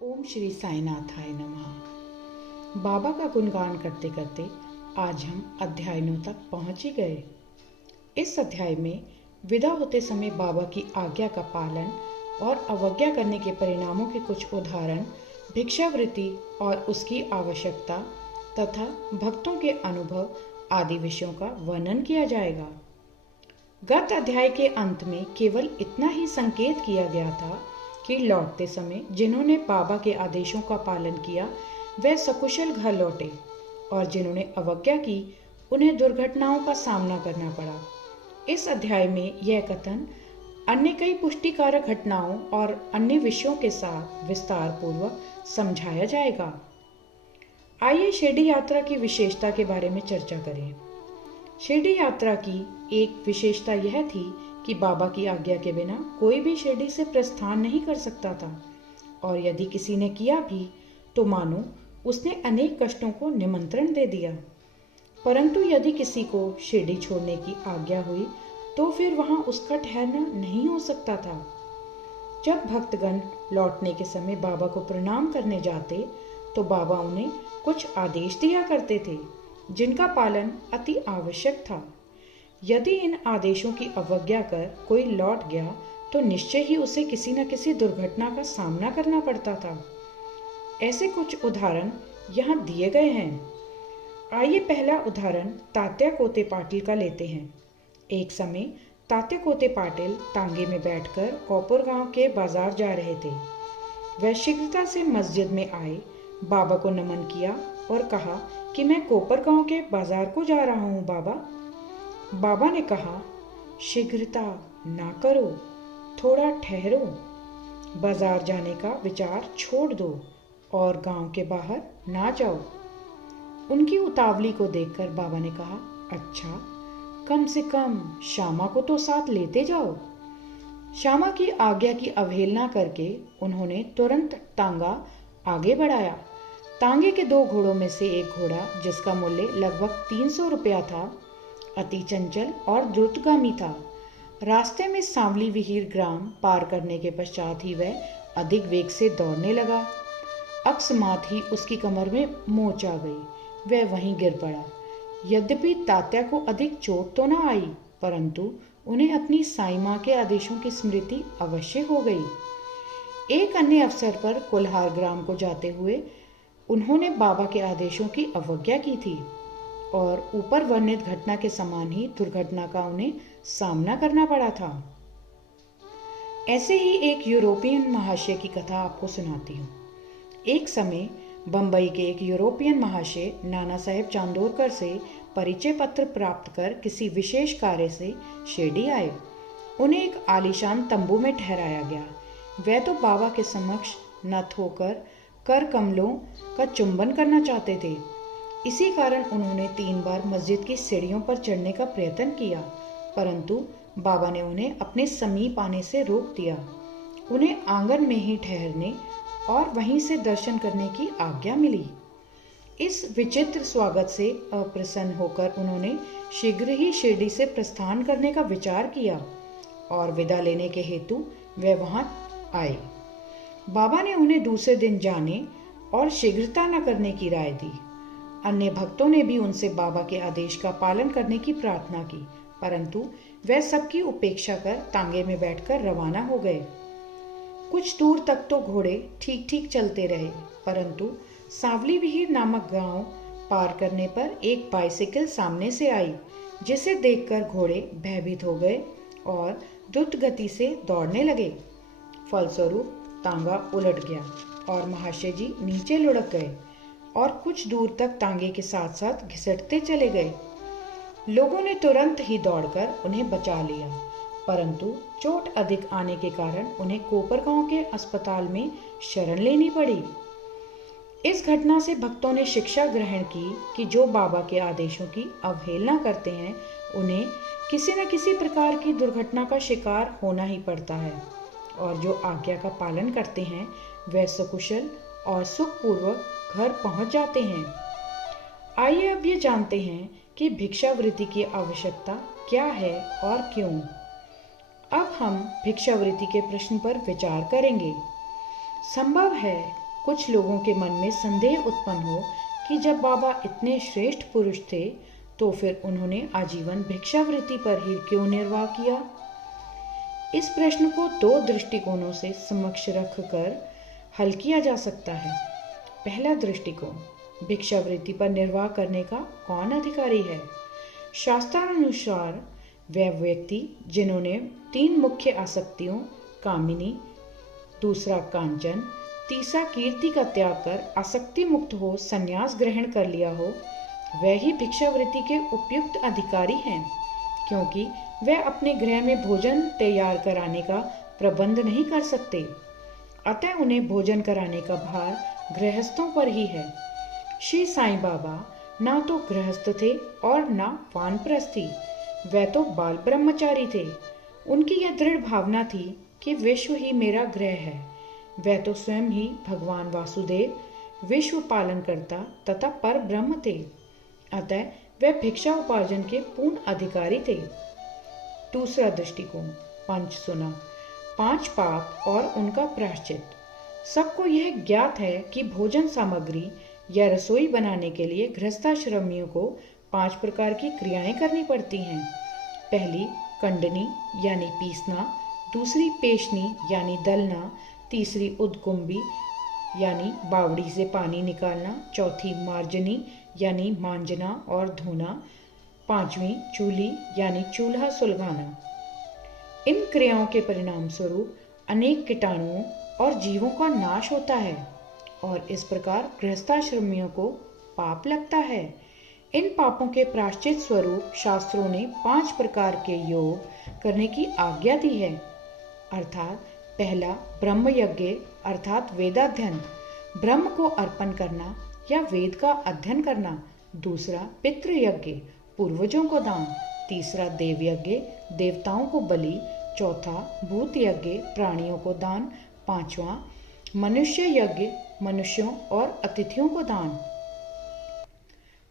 ओम श्री साईनाथाय नमः। बाबा का गुणगान करते करते आज हम अध्याय 9 तक पहुंच ही गए। इस अध्याय में विदा होते समय बाबा की आज्ञा का पालन और अवज्ञा करने के परिणामों के कुछ उदाहरण, भिक्षावृत्ति और उसकी आवश्यकता तथा भक्तों के अनुभव आदि विषयों का वर्णन किया जाएगा। गत अध्याय के अंत में केवल इतना ही संकेत किया गया था कि लौटते समय जिन्होंने बाबा के आदेशों का पालन किया वे सकुशल घर लौटे और जिन्होंने अवज्ञा की उन्हें दुर्घटनाओं का सामना करना पड़ा। इस अध्याय में यह कथन अन्य कई पुष्टिकारक घटनाओं और अन्य विषयों के साथ विस्तार पूर्वक समझाया जाएगा। आइए शिरडी यात्रा की विशेषता के बारे में चर्चा करें। शिरडी यात्रा की एक विशेषता यह थी कि बाबा की आज्ञा के बिना कोई भी शिरडी से प्रस्थान नहीं कर सकता था, और यदि किसी ने किया भी तो मानो उसने अनेक कष्टों को निमंत्रण दे दिया। परंतु यदि किसी को शिरडी छोड़ने की आज्ञा हुई तो फिर वहां उसका ठहरना नहीं हो सकता था। जब भक्तगण लौटने के समय बाबा को प्रणाम करने जाते तो बाबा उन्हें कुछ आदेश दिया करते थे जिनका पालन अति आवश्यक था। यदि इन आदेशों की अवज्ञा कर कोई लौट गया तो निश्चय ही उसे किसी न किसी दुर्घटना का सामना करना पड़ता था। ऐसे कुछ उदाहरण यहाँ दिए गए हैं। आइए पहला उदाहरण तात्या कोते पाटिल का लेते हैं। एक समय तात्या कोते पाटिल तांगे में बैठकर कौपुर गांव के बाजार जा रहे थे। वह शीघ्रता से मस्जिद में आए, बाबा को नमन किया और कहा कि मैं कोपर गांव के बाजार को जा रहा हूँ बाबा। बाबा ने कहा, शीघ्रता ना करो, थोड़ा ठहरो, बाजार जाने का विचार छोड़ दो और गांव के बाहर ना जाओ। उनकी उतावली को देखकर बाबा ने कहा, अच्छा, कम से कम श्यामा को तो साथ लेते जाओ। श्यामा की आज्ञा की अवहेलना करके उन्होंने तुरंत तांगा आगे बढ़ाया। तांगे के 2 घोड़ों में से एक घोड़ा, जिसका मूल्य लगभग 300 रुपया था, अति चंचल और द्रुतगामी था। रास्ते में सांवली विहीर ग्राम पार करने के पश्चात ही वह अधिक वेग से दौड़ने लगा। अकस्मात ही उसकी कमर में मोच आ गई, वह वहीं गिर पड़ा। यद्यपि तात्या को अधिक चोट तो न आई, परंतु उन्हें अपनी साई माँ के आदेशों की स्मृति अवश्य हो गई। एक अन्य अवसर पर कुल्हार ग्राम को जाते हुए उन्होंने बाबा के आदेशों की अवज्ञा की थी और ऊपर वर्णित घटना के समान ही दुर्घटना का उन्हें सामना करना पड़ा था। ऐसे ही एक यूरोपियन महाशय की कथा आपको सुनाती हूँ। एक समय बंबई के एक यूरोपियन महाशय नाना साहेब चांदोरकर से परिचय पत्र प्राप्त कर किसी विशेष कार्य से शिरडी आए। उन्हें एक आलीशान तंबू में ठहराया गया। वह तो बाबा के समक्ष नत होकर कर कमलों का चुंबन करना चाहते थे। इसी कारण उन्होंने 3 बार मस्जिद की सीढ़ियों पर चढ़ने का प्रयत्न किया, परंतु बाबा ने उन्हें अपने समीप आने से रोक दिया। उन्हें आंगन में ही ठहरने और वहीं से दर्शन करने की आज्ञा मिली। इस विचित्र स्वागत से अप्रसन्न होकर उन्होंने शीघ्र ही शिरडी से प्रस्थान करने का विचार किया और विदा लेने के हेतु वे वहां आए। बाबा ने उन्हें दूसरे दिन जाने और शीघ्रता न करने की राय दी। अन्य भक्तों ने भी उनसे बाबा के आदेश का पालन करने की प्रार्थना की, परंतु वे सबकी उपेक्षा कर तांगे में बैठकर रवाना हो गए। कुछ दूर तक तो घोड़े ठीक ठीक चलते रहे, परंतु सांवली विहीर नामक गांव पार करने पर एक बाइसिकल सामने से आई, जिसे देखकर घोड़े भयभीत हो गए और द्रुत गति से दौड़ने लगे। फलस्वरूप तांगा उलट गया और महाशय जी नीचे लुढ़क गए और कुछ दूर तक तांगे के साथ साथ घिसटते चले गए। लोगों ने तुरंत ही दौड़कर उन्हें बचा लिया, परंतु चोट अधिक आने के कारण उन्हें कोपर गांव के अस्पताल में शरण लेनी पड़ी। इस घटना से भक्तों ने शिक्षा ग्रहण की कि जो बाबा के आदेशों की अवहेलना करते हैं उन्हें किसी न किसी प्रकार की दुर्घटना का शिकार होना ही पड़ता है, और जो आज्ञा का पालन करते हैं वह सकुशल और सुखपूर्वक घर पहुंच जाते हैं। आइए अब ये जानते हैं कि भिक्षावृत्ति की आवश्यकता क्या है और क्यों। अब हम भिक्षावृत्ति के प्रश्न पर विचार करेंगे। संभव है कुछ लोगों के मन में संदेह उत्पन्न हो कि जब बाबा इतने श्रेष्ठ पुरुष थे तो फिर उन्होंने आजीवन भिक्षावृत्ति पर ही क्यों निर्वाह किया। इस प्रश्न को दो दृष्टिकोणों से समक्ष रखकर हल किया जा सकता है। पहला दृष्टिकोण, भिक्षावृत्ति पर निर्वाह करने का कौन अधिकारी है। शास्त्रानुसार वे व्यक्ति जिन्होंने 3 मुख्य आसक्तियों कामिनी, दूसरा कांचन, तीसरा कीर्ति का त्याग कर आसक्ति मुक्त हो संन्यास ग्रहण कर लिया हो, वह ही भिक्षावृत्ति के उपयुक्त अधिकारी हैं, क्योंकि वह अपने गृह में भोजन तैयार कराने का प्रबंध नहीं कर सकते। अतः उन्हें भोजन कराने का भार गृहस्थों पर ही है। श्री साईं बाबा ना तो गृहस्थ थे और ना वानप्रस्थी, वह तो बाल ब्रह्मचारी थे। उनकी यह दृढ़ भावना थी कि विश्व ही मेरा गृह है। वह तो स्वयं ही भगवान वासुदेव विश्व पालन करता तथा पर ब्रह्म थे। अतः वह भिक्षा उपार्जन के पूर्ण अधिकारी थे। दूसरा दृष्टिकोण, पंच सुना, 5 पाप और उनका प्रायश्चित। सबको यह ज्ञात है कि भोजन सामग्री या रसोई बनाने के लिए गृहस्थाश्रमियों को 5 प्रकार की क्रियाएं करनी पड़ती हैं। पहली कंडनी यानी पीसना, दूसरी पेशनी यानी दलना, तीसरी उदकुंबी यानी बावड़ी से पानी निकालना, चौथी मार्जनी यानी मांजना और धोना, 5वीं चूली यानी चूल्हा सुलगाना। इन क्रियाओं के परिणाम स्वरूप अनेक कीटाणुओं और जीवों का नाश होता है और इस प्रकार गृहस्थाश्रमियों को पाप लगता है। इन पापों के प्रायश्चित स्वरूप शास्त्रों ने 5 प्रकार के योग करने की आज्ञा दी है। अर्थात पहला ब्रह्म यज्ञ अर्थात वेदाध्ययन, ब्रह्म को अर्पण करना या वेद का अध्ययन करना। दूसरा पितृ यज्ञ, पूर्वजों को दान। तीसरा देव यज्ञ, देवताओं को बलि। चौथा भूत यज्ञ, प्राणियों को दान। 5वां मनुष्य यज्ञ, मनुष्यों और अतिथियों को दान।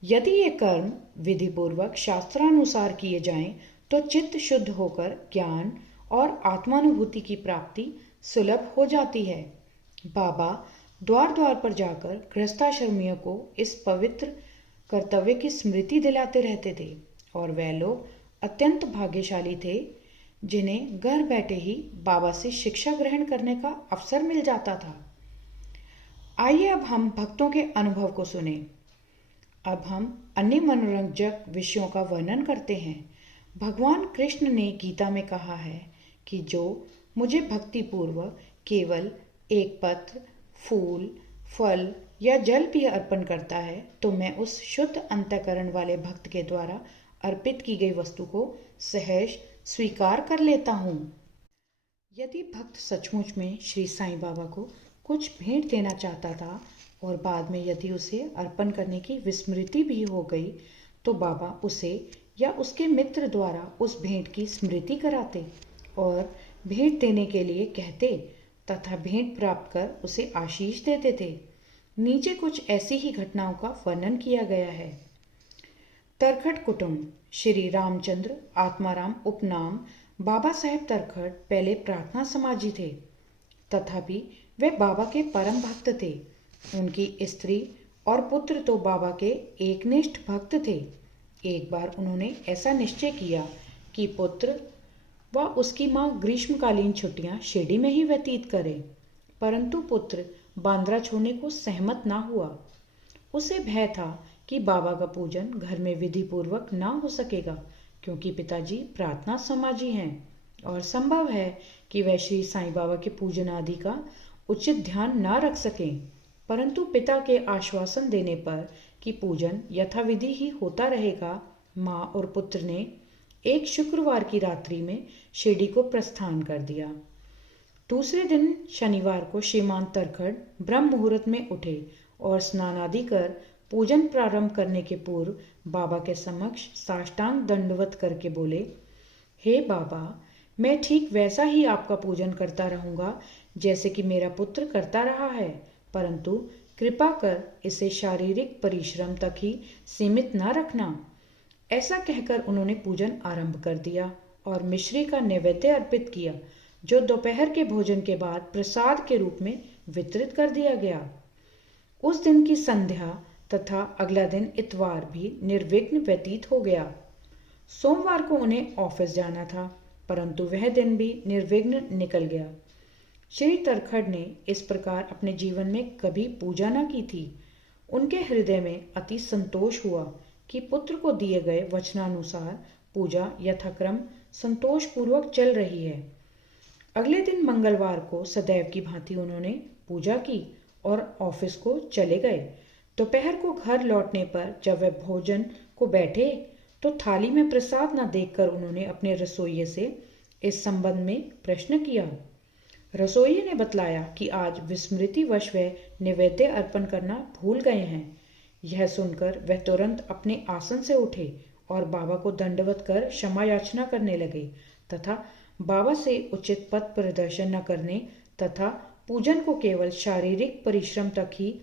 यदि ये कर्म विधि पूर्वक शास्त्रानुसार किए जाएं तो चित्त शुद्ध होकर ज्ञान और आत्मानुभूति की प्राप्ति सुलभ हो जाती है। बाबा द्वार द्वार पर जाकर गृहस्थाश्रमियों को इस पवित्र कर्तव्य की स्मृति दिलाते रहते थे और वह लोग अत्यंत भाग्यशाली थे जिन्हें घर बैठे ही बाबा से शिक्षा ग्रहण करने का अवसर मिल जाता था। आइए अब हम भक्तों के अनुभव को सुने। अब हम अन्य मनोरंजक विषयों का वर्णन करते हैं। भगवान कृष्ण ने गीता में कहा है कि जो मुझे भक्ति पूर्वक केवल एक पत्र, फूल, फल या जल भी अर्पण करता है तो मैं उस शुद्ध अंतःकरण वाले भक्त के द्वारा अर्पित की गई वस्तु को सहर्ष स्वीकार कर लेता हूँ। यदि भक्त सचमुच में श्री साईं बाबा को कुछ भेंट देना चाहता था और बाद में यदि उसे अर्पण करने की विस्मृति भी हो गई तो बाबा उसे या उसके मित्र द्वारा उस भेंट की स्मृति कराते और भेंट देने के लिए कहते तथा भेंट प्राप्त कर उसे आशीष देते थे। नीचे कुछ ऐसी ही घटनाओं का वर्णन किया गया है। तरखट कुटुंब। श्री रामचंद्र आत्माराम उपनाम बाबा साहेब तरखट पहले प्रार्थना समाजी थे, तथापि वे बाबा के परम भक्त थे। उनकी स्त्री और पुत्र तो बाबा के एकनिष्ठ भक्त थे। एक बार उन्होंने ऐसा निश्चय किया कि पुत्र व उसकी माँ ग्रीष्मकालीन छुट्टियां शिरडी में ही व्यतीत करे, परंतु पुत्र बांद्रा छोड़ने को सहमत ना हुआ। उसे भय था कि बाबा का पूजन घर में विधि पूर्वक ना हो सकेगा, क्योंकि पिताजी प्रार्थना समाजी हैं और संभव है कि वह श्री साईं बाबा के पूजन आदि का उचित ध्यान ना रख सकें। परंतु पिता के आश्वासन देने पर कि पूजन यथाविधि ही होता रहेगा, माँ और पुत्र ने एक शुक्रवार की रात्रि में शिरडी को प्रस्थान कर दिया। दूसरे दिन शनिवार को श्रीमान तरखट ब्रह्म मुहूर्त में उठे और स्नान आदि कर पूजन प्रारंभ करने के पूर्व बाबा के समक्ष साष्टांग दंडवत करके बोले, हे बाबा, मैं ठीक वैसा ही आपका पूजन करता रहूंगा जैसे कि मेरा पुत्र करता रहा है, परंतु कृपा कर इसे शारीरिक परिश्रम तक ही सीमित न रखना। ऐसा कहकर उन्होंने पूजन आरंभ कर दिया और मिश्री का नैवेद्य अर्पित किया, जो दोपहर के भोजन के बाद प्रसाद के रूप में वितरित कर दिया गया। उस दिन की संध्या तथा अगला दिन इतवार भी निर्विघ्न व्यतीत हो गया। सोमवार को उन्हें ऑफिस जाना था, परंतु वह दिन भी निर्विघ्न निकल गया। श्री तरखड़ ने इस प्रकार अपने जीवन में कभी पूजा न की थी। उनके हृदय में अति संतोष हुआ कि पुत्र को दिए गए वचनानुसार पूजा यथाक्रम संतोषपूर्वक चल रही है। अगले दिन मंगलवार को सदैव की भांति उन्होंने पूजा की और ऑफिस को चले गए। दोपहर को घर लौटने पर जब वे भोजन को बैठे तो थाली में प्रसाद न देखकर उन्होंने अपने रसोइये से इस संबंध में प्रश्न किया। रसोइये ने बतलाया कि आज विस्मृतिवश वे नैवेद्य अर्पण करना भूल गए हैं। यह सुनकर वह तुरंत अपने आसन से उठे और बाबा को दंडवत कर क्षमा याचना करने लगे तथा बाबा से उचित पथ प्रदर्शन न करने तथा पूजन को केवल शारीरिक परिश्रम तक ही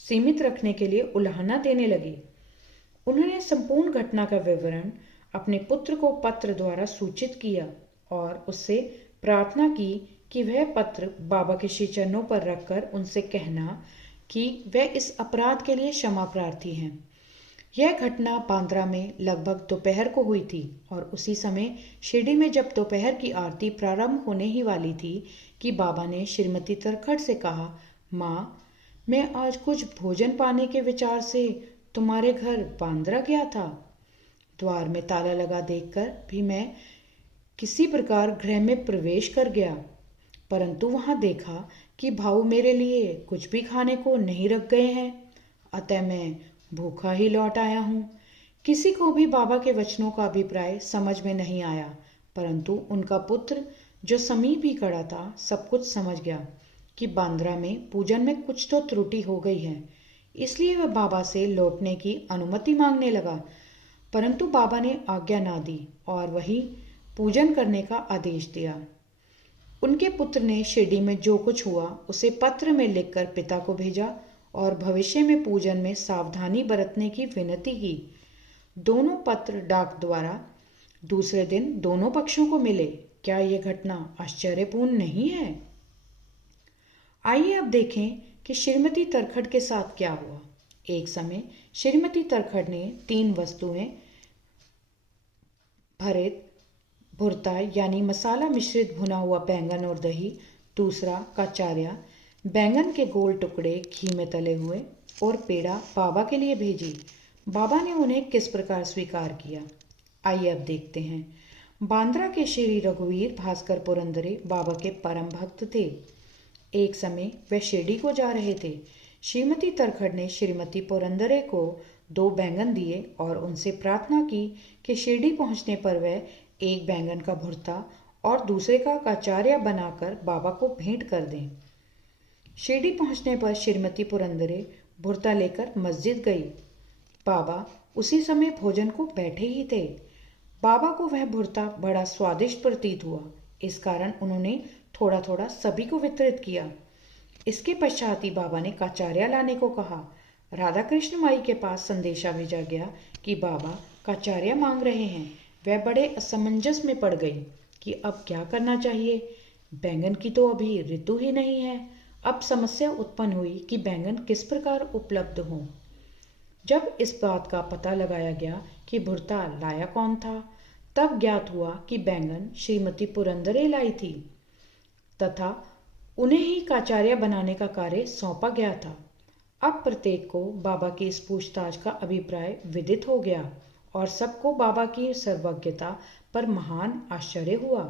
सीमित रखने के लिए उलाहना देने लगे। उन्होंने संपूर्ण घटना का विवरण अपने पुत्र को पत्र द्वारा सूचित किया और उससे प्रार्थना की कि वह पत्र बाबा के श्री चरणों पर रखकर उनसे कहना कि वह इस अपराध के लिए क्षमा प्रार्थी हैं। यह घटना बांद्रा में लगभग दोपहर को हुई थी और उसी समय शिरडी में जब दोपहर की आरती प्रारंभ होने ही वाली थी कि बाबा ने श्रीमती तरखड़ से कहा, माँ, मैं आज कुछ भोजन पाने के विचार से तुम्हारे घर बांद्रा गया था। द्वार में ताला लगा देखकर भी मैं किसी प्रकार गृह में प्रवेश कर गया, परंतु वहां देखा कि भाऊ मेरे लिए कुछ भी खाने को नहीं रख गए हैं, अतः मैं भूखा ही लौट आया हूँ। किसी को भी बाबा के वचनों का अभिप्राय समझ में नहीं आया, परंतु उनका पुत्र जो समीप ही खड़ा था सब कुछ समझ गया कि बांद्रा में पूजन में कुछ तो त्रुटि हो गई है। इसलिए वह बाबा से लौटने की अनुमति मांगने लगा, परंतु बाबा ने आज्ञा ना दी और वही पूजन करने का आदेश दिया। उनके पुत्र ने शिरडी में जो कुछ हुआ उसे पत्र में लिखकर पिता को भेजा और भविष्य में पूजन में सावधानी बरतने की विनती की। दोनों पत्र डाक द्वारा दूसरे दिन दोनों पक्षों को मिले। क्या यह घटना आश्चर्यपूर्ण नहीं है? आइए अब देखें कि श्रीमती तरखड़ के साथ क्या हुआ। एक समय श्रीमती तरखड़ ने 3 वस्तुएं भरित भुर्ता यानी मसाला मिश्रित भुना हुआ बैंगन और दही, दूसरा काचार्या बैंगन के गोल टुकड़े घी में तले हुए और पेड़ा बाबा के लिए भेजी। बाबा ने उन्हें किस प्रकार स्वीकार किया, आइए अब देखते हैं। बांद्रा के श्री रघुवीर भास्कर पुरंदरे बाबा के परम भक्त थे। एक समय वह शिरडी को जा रहे थे। श्रीमती तरखड़ ने श्रीमती पुरंदरे को 2 बैंगन दिए और उनसे प्रार्थना की कि शिरडी पहुंचने पर वह एक बैंगन का भुर्ता और दूसरे का काचार्या बनाकर बाबा को भेंट कर दें। शिरडी पहुंचने पर श्रीमती पुरंदरे भुर्ता लेकर मस्जिद गई। बाबा उसी समय भोजन को बैठे ही थे। बाबा को वह भुर्ता बड़ा स्वादिष्ट प्रतीत हुआ, इस कारण उन्होंने थोड़ा थोड़ा सभी को वितरित किया। इसके पश्चात ही बाबा ने काचार्या लाने को कहा। राधा कृष्ण माई के पास संदेशा भेजा गया कि बाबा काचार्या मांग रहे हैं। वह बड़े असमंजस में पड़ गई कि अब क्या करना चाहिए। बैंगन की तो अभी ऋतु ही नहीं है। अब समस्या उत्पन्न हुई कि बैंगन किस प्रकार उपलब्ध हो। जब इस बात का पता लगाया गया कि भुर्ता लाया कौन था, तब ज्ञात हुआ कि बैंगन श्रीमती पुरंदरे लाई थी तथा उन्हें ही काचार्या बनाने का कार्य सौंपा गया था। अब प्रत्येक को बाबा की इस पूछताछ का अभिप्राय विदित हो गया और सबको बाबा की सर्वज्ञता पर महान आश्चर्य हुआ।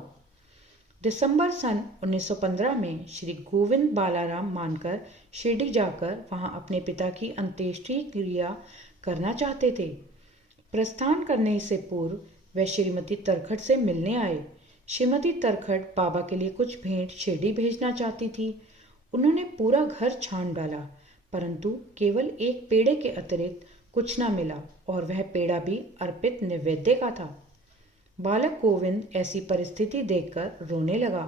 दिसंबर सन 1915 में श्री गोविंद बालाराम मानकर शिरडी जाकर वहां अपने पिता की अंत्येष्टि क्रिया करना चाहते थे। प्रस्थान करने से पूर्व वे श्रीमती तरखड़ से मिलने आए। श्रीमती तरखड़ बाबा के लिए कुछ भेंट शिरडी भेजना चाहती थी। उन्होंने पूरा घर छान डाला, परंतु केवल एक पेड़े के अतिरिक्त कुछ न मिला और वह पेड़ा भी अर्पित नैवेद्य का था। बालक गोविंद ऐसी परिस्थिति देखकर रोने लगा,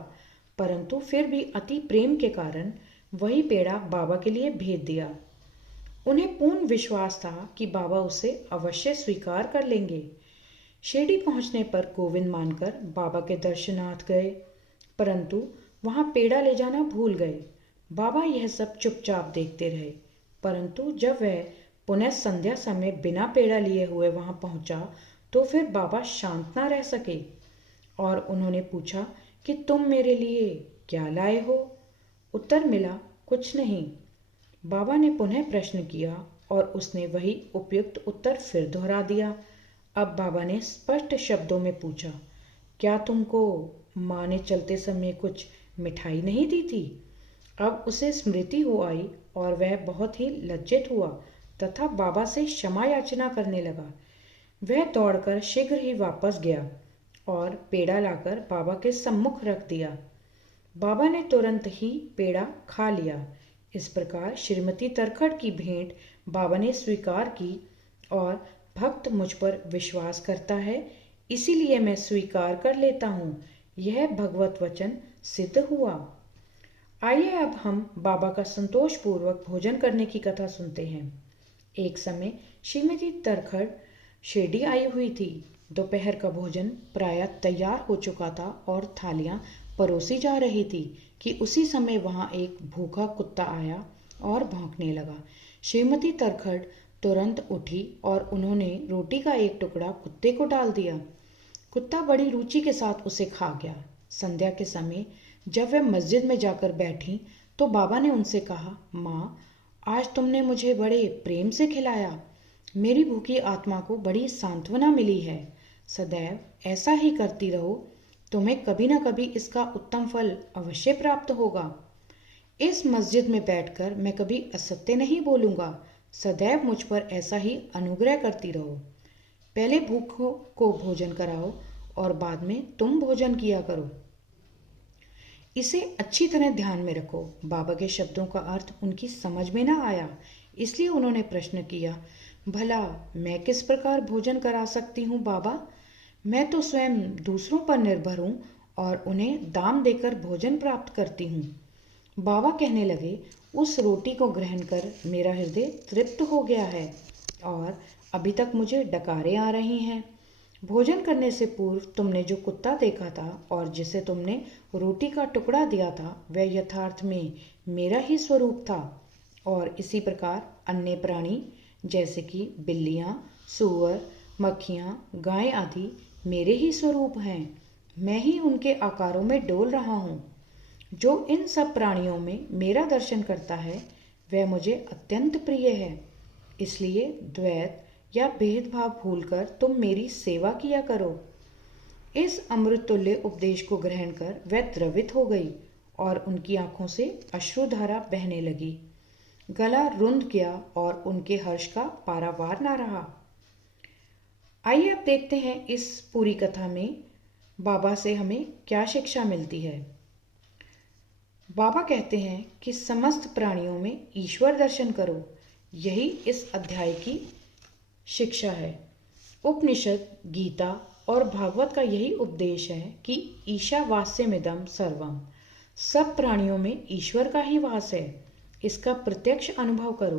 परंतु फिर भी अति प्रेम के कारण वही पेड़ा बाबा के लिए भेज दिया। उन्हें पूर्ण विश्वास था कि बाबा उसे अवश्य स्वीकार कर लेंगे। शिरडी पहुंचने पर गोविंद मानकर बाबा के दर्शनार्थ गए, परंतु वहां पेड़ा ले जाना भूल गए। बाबा यह सब चुपचाप देखते रहे, परंतु जब वह पुनः संध्या समय बिना पेड़ा लिए हुए वहां पहुंचा तो फिर बाबा शांत ना रह सके और उन्होंने पूछा कि तुम मेरे लिए क्या लाए हो। उत्तर मिला, कुछ नहीं। बाबा ने पुनः प्रश्न किया और उसने वही उपयुक्त उत्तर फिर दोहरा दिया। अब बाबा ने स्पष्ट शब्दों में पूछा, क्या तुमको माँ ने चलते समय कुछ मिठाई नहीं दी थी? अब उसे स्मृति हो आई और वह बहुत ही लज्जित हुआ तथा बाबा से क्षमा याचना करने लगा। वह दौड़कर शीघ्र ही वापस गया और पेड़ा लाकर बाबा के सम्मुख रख दिया। बाबा ने तुरंत ही पेड़ा खा लिया। इस प्रकार श्रीमती तरखड़ की भेंट बाबा ने स्वीकार की और भक्त मुझ पर विश्वास करता है, इसीलिए मैं स्वीकार कर लेता हूँ। यह भगवत वचन सिद्ध हुआ। आइए अब हम बाबा का संतोषपूर्वक भोजन करने की कथा सुनते हैं। एक समय श्रीमती तरखड़ शिरडी आई हुई थी। दोपहर का भोजन प्रायः तैयार हो चुका था और थालियां परोसी जा रही थी कि उसी समय वहां एक भूखा कुत्ता आया और भौंकने लगा। श्रीमती तरखड़ तुरंत उठी और उन्होंने रोटी का एक टुकड़ा कुत्ते को डाल दिया। कुत्ता बड़ी रुचि के साथ उसे खा गया। संध्या के समय जब वे मस्जिद में जाकर बैठी तो बाबा ने उनसे कहा, माँ, आज तुमने मुझे बड़े प्रेम से खिलाया। मेरी भूखी आत्मा को बड़ी सांत्वना मिली है। सदैव ऐसा ही करती रहो, तुम्हें कभी न कभी इसका उत्तम फल अवश्य प्राप्त होगा। इस मस्जिद में बैठकर मैं कभी असत्य नहीं बोलूंगा। सदैव मुझ पर ऐसा ही अनुग्रह करती रहो। पहले भूखों को भोजन कराओ और बाद में तुम भोजन किया करो। इसे अच्छी तरह ध्यान में रखो। बाबा के शब्दों का अर्थ उनकी समझ में ना आया, इसलिए उन्होंने प्रश्न किया, भला मैं किस प्रकार भोजन करा सकती हूँ बाबा? मैं तो स्वयं दूसरों पर निर्भर हूँ और उन्हें दाम देकर भोजन प्राप्त करती हूँ। बाबा कहने लगे, उस रोटी को ग्रहण कर मेरा हृदय तृप्त हो गया है और अभी तक मुझे डकारें आ रही हैं। भोजन करने से पूर्व तुमने जो कुत्ता देखा था और जिसे तुमने रोटी का टुकड़ा दिया था, वह यथार्थ में मेरा ही स्वरूप था। और इसी प्रकार अन्य प्राणी जैसे कि बिल्लियाँ, सूअर, मक्खियाँ, गाय आदि मेरे ही स्वरूप हैं। मैं ही उनके आकारों में डोल रहा हूँ। जो इन सब प्राणियों में मेरा दर्शन करता है वह मुझे अत्यंत प्रिय है। इसलिए द्वैत या भेदभाव भूलकर तुम मेरी सेवा किया करो। इस अमृततुल्य उपदेश को ग्रहण कर वह द्रवित हो गई और उनकी आंखों से अश्रुधारा बहने लगी। गला रुंध गया और उनके हर्ष का पारावार ना रहा। आइए अब देखते हैं इस पूरी कथा में बाबा से हमें क्या शिक्षा मिलती है। बाबा कहते हैं कि समस्त प्राणियों में ईश्वर दर्शन करो। यही इस अध्याय की शिक्षा है। उपनिषद, गीता और भागवत का यही उपदेश है कि ईशावास्यमिदं सर्वम, सब प्राणियों में ईश्वर का ही वास है। इसका प्रत्यक्ष अनुभव करो।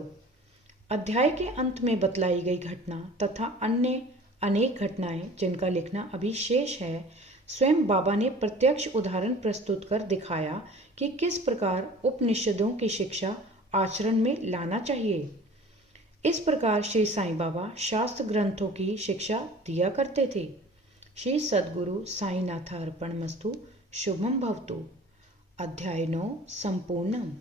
अध्याय के अंत में बतलाई गई घटना तथा अन्य अनेक घटनाएं जिनका लिखना अभी शेष है, स्वयं बाबा ने प्रत्यक्ष उदाहरण प्रस्तुत कर दिखाया कि किस प्रकार उपनिषदों की शिक्षा आचरण में लाना चाहिए। इस प्रकार श्री साईं बाबा शास्त्र ग्रंथों की शिक्षा दिया करते थे। श्री सद्गुरु साईनाथार्पणमस्तु। शुभम भवतु। अध्याय 9 संपूर्णम।